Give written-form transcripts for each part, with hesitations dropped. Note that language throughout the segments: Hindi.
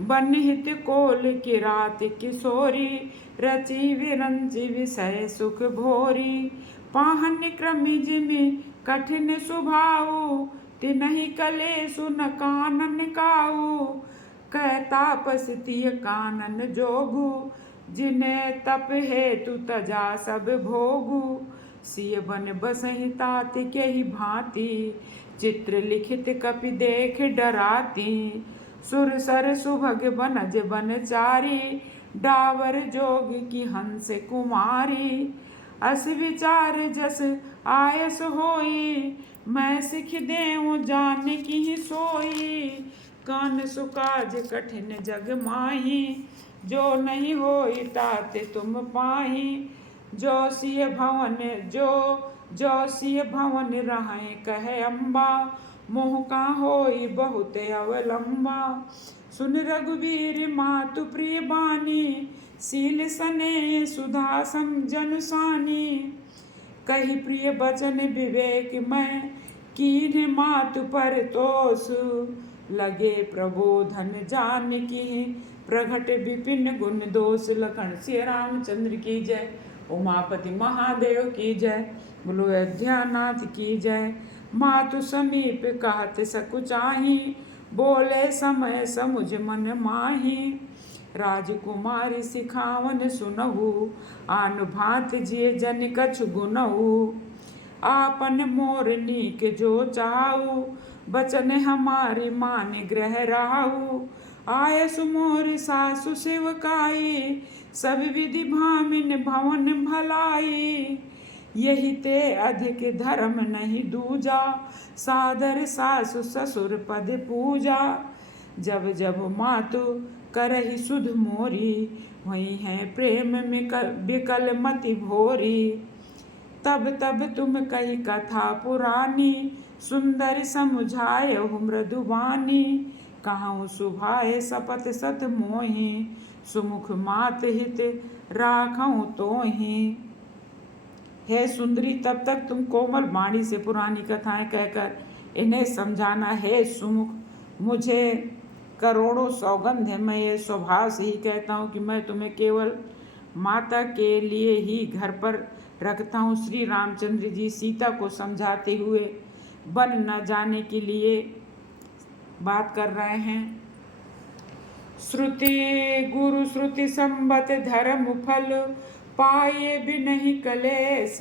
बनिहित कोल की रात किशोरी, रची विरंची विषय सुख भोरी। पाहन क्रमि जिमि कठिन स्वभाव, तिनहि कलेसु न कानन काऊ। कह तापस तिय कानन जोगु, जिन्हें तप हेतु तजा सब भोगु। सिय बन बसहि तात के ही भांति, चित्र लिखित कपि देख डराती। सुर सर सुभग बनज बनचारी, डावर जोग की हंस कुमारी। अस विचार जस आयस होई, मैं सिख देऊं जान की सोई। कान सुकाज कठिन जग माही, जो नहीं होई ताते तुम पाही। जो सिय भवन रहें कहे अम्बा, मोह का होई बहुत अवलंबा। सुन रघुवीर मातु प्रिय बानी, सील सने सुधा समझन सानी। कही प्रिय बचन विवेक मैं, कीन्ह मातु पर तोष। लगे प्रबोधन जान की, प्रगट विपिन गुण दोष। लखन सिय रामचंद्र की जय, उमापति महादेव की जय, बोलो अयोध्यानाथ की जय। मातु समीप कहत सकुचाही, बोले समय समुझ मन माही। राजकुमारी सिखावन सुनहु, आन भांत जिय जन कछु गुनहु। आपन मोर नीक जो चाहु, बचन हमारी मान ग्रह राहु। आयसु मोर सासु सेवकाई, सब विधि भामिन भवन भलाई। यही ते अधिक धर्म नहीं दूजा, सादर सासु ससुर पद पूजा। जब जब मातु करहि सुध मोरी, वही है प्रेम में विकल मति भोरी। तब तब तुम कही कथा पुरानी, सुंदर समुझायहु मृदुबानी। कहूँ सुभाए सपत सत मोहि, सुमुख मात हित राखऊँ तोहि। हे सुंदरी, तब तक तुम कोमल वाणी से पुरानी कथाएं कहकर इन्हें समझाना। हे सुमुख, मुझे करोड़ों सौगंध है, मैं ये स्वभाव से ही कहता हूँ कि मैं तुम्हें केवल माता के लिए ही घर पर रखता हूँ। श्री रामचंद्र जी सीता को समझाते हुए वन न जाने के लिए बात कर रहे हैं। श्रुति गुरु श्रुति संबत धर्म फल, पाए भी नहीं कलेस।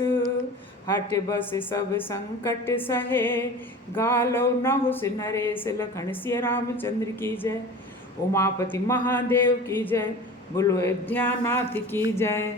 हट बस सब संकट सहे, गालो न हुस नरेश। लखन सिय रामचंद्र की जय, उमापति महादेव की जय, बोलो अयोध्यानाथ की जय।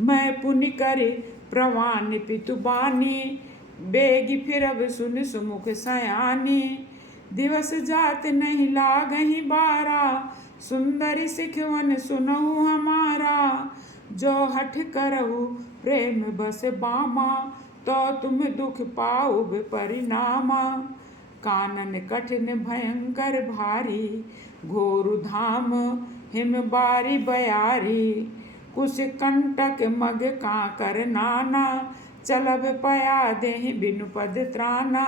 मैं पुण्य करे प्रवान पितु बानी, बेगी फिरब सुन सुमुख सयानी। दिवस जात नहीं लागहि बारा, सुंदरी सिखवन सुनहु हमारा। जो हठ करहु प्रेम बस बामा, तो तुम दुख पाओ परिणामा। कानन कठिन भयंकर भारी, घोरु धाम हिम बारी बयारी। कुश कंटक मग काकर नाना, चलब पया देहि बिनु पद त्राना।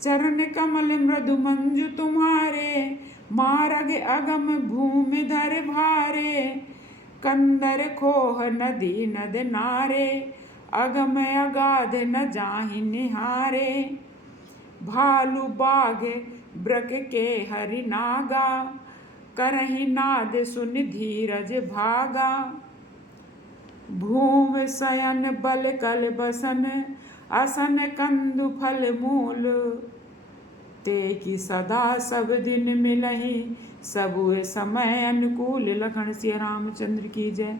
चरण कमल मृदु मंजु तुम्हारे, मारग अगम भूमि धर भारे। कंदर खोह नदी नद नारे, अगम अगाध न जाहि निहारे। भालु बाघ ब्रक के हरि नागा, करहि नाद सुन धीरज भागा। भूम शयन बल कल बसन, असन कंदु फल मूल। ते की सदा सब दिन मिलहि, सबुए समय अनुकूल। लखन सिय रामचंद्र की जय,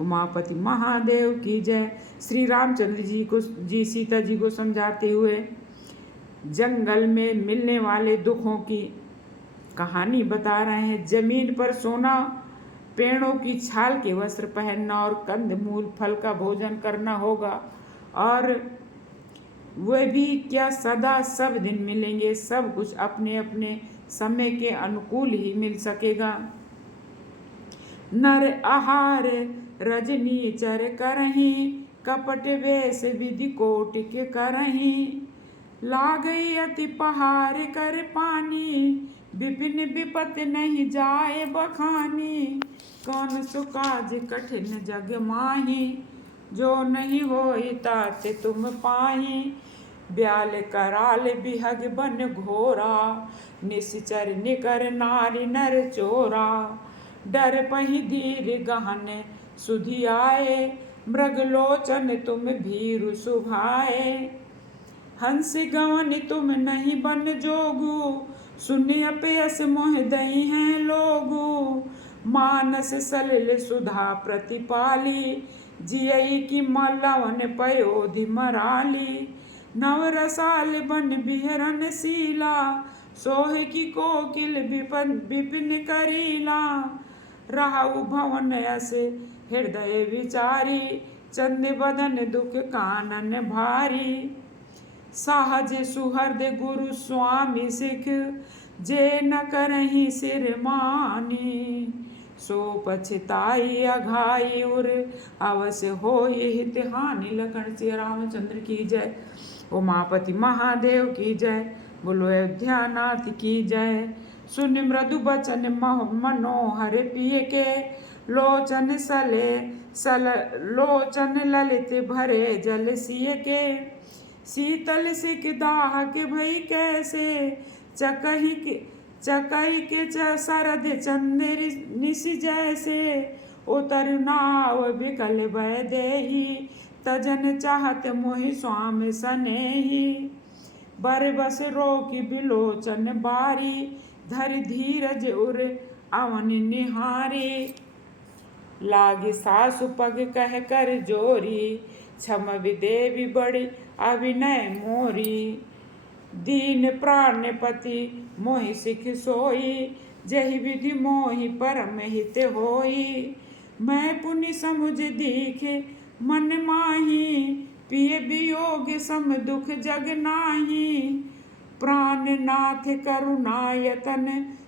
उमापति महादेव की जय। श्री रामचंद्र जी सीता जी को समझाते हुए जंगल में मिलने वाले दुखों की कहानी बता रहे हैं। जमीन पर सोना, पेड़ों की छाल के वस्त्र पहनना और कंद मूल फल का भोजन करना होगा। और वे भी क्या सदा सब दिन मिलेंगे, सब कुछ अपने अपने समय के अनुकूल ही मिल सकेगा। नर आहार रजनी चर करहीं, कपट वेश विधि कोटि के करहीं। ला गई अति पहाड़ कर पानी, विपिन विपत नहीं जाए बखानी। कौन सुकाज कठिन जग माही, जो नहीं होई ताते तुम पाही। ब्याल कराल बिहग बन घोरा, निश्चर निकर नारी नर चोरा। डर पही धीर गहन सुधि आए, मृगलोचन तुम भीरु सुभाए। हंस गवन तुम नहीं बन जोगु, सुनि अपयस मोह दई हैं लोगु। मानस सलिल सुधा प्रतिपाली, जियई की मलवन पयोधि मराली। नव रसाल बन बिहरन शीला, सोहे की कोकिल विपिन करीला। रहु भवन यस हृदय विचारी, चंद बदन दुख कानन भारी। सहज सुहृद गुरु स्वामी सिख, जे न करही सिर मानी। सो पछताई अघाई उर, अवश्य होई हित हानि। लखन श्री रामचंद्र की जय। उमापति महादेव की जय। बोलो अयोध्या नाथ की जय। सुन मृदु बचन मनोहर पिय के, लोचन लोचन ललित भरे जल सिय के। शीतल सिक दाह के भई कैसे, चकई के शरद चंद्र निश जैसे। उतर नाव बिकल भय देही, तजन चाहत मोहि स्वामी सनेही। बरबस रोकी बिलोचन बारी, धरि धीरज उर अवन निहारी। लागी सासु पग कह कर जोरी, क्षम देवी बड़ी अभिनय मोरी। दीन प्राणपति मोहि सिख सोई, जहि विधि मोहि परम हित होई। मैं पुनि समुझ दीखे मन माही, पिय वियोग सम दुख जग नाही। प्राणनाथ करुणायतन,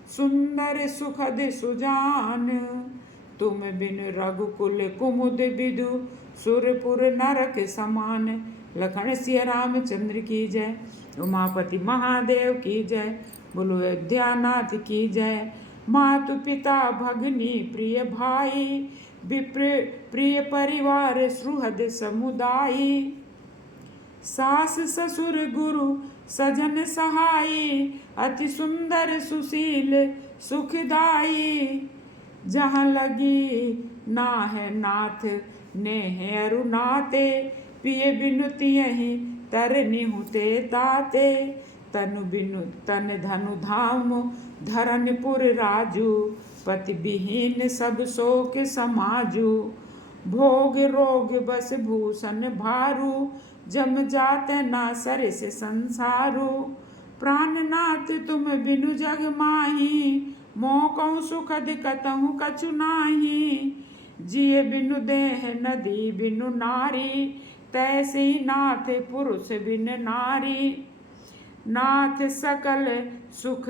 सुंदर सुखद सुजान। तुम बिन रघुकुल कुमुद बिदु, सुरपुर नरक समान। लखन सिया रामचंद्र की जय। उमापति महादेव की जय। बोलो अयोध्या नाथ की जय। मातु पिता भगनी प्रिय भाई, विप्र प्रिय परिवार सुहृद समुदायी। सास ससुर गुरु सजन सहाई, अति सुंदर सुशील सुखदाई। जहाँ लगी ना है नाथ नेह अरुनाते, पिय बिनु तियहि तरनि हुते ताते। तनु बिनु तन धनु धाम धरनपुर राजू, पति विहीन सब शोक समाजू। भोग रोग बस भूषण भारू, जम जाते ना सरिस संसारू। प्राणनाथ तुम बिनु जग माही, मोकहु सुखद कतहु कछु नाही। जिय बिनु देह नदी बिनु नारी, तैसे नाथ पुरुष बिन नारी। नाथ सकल सुख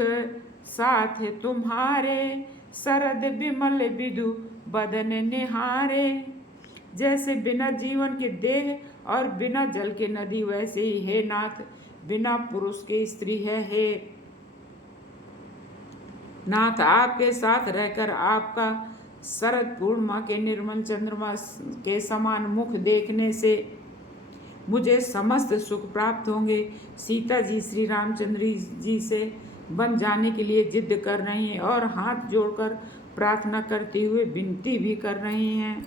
साथ तुम्हारे, शरद विमल विदु बदन निहारे। जैसे बिना जीवन के देह और बिना जल के नदी, वैसे ही हे नाथ बिना पुरुष के स्त्री है। हे नाथ आपके साथ रहकर आपका शरद पूर्णिमा के निर्मल चंद्रमा के समान मुख देखने से मुझे समस्त सुख प्राप्त होंगे। सीता जी श्री रामचंद्र जी से बन जाने के लिए जिद कर रही हैं और हाथ जोड़कर प्रार्थना करते हुए विनती भी कर रही हैं।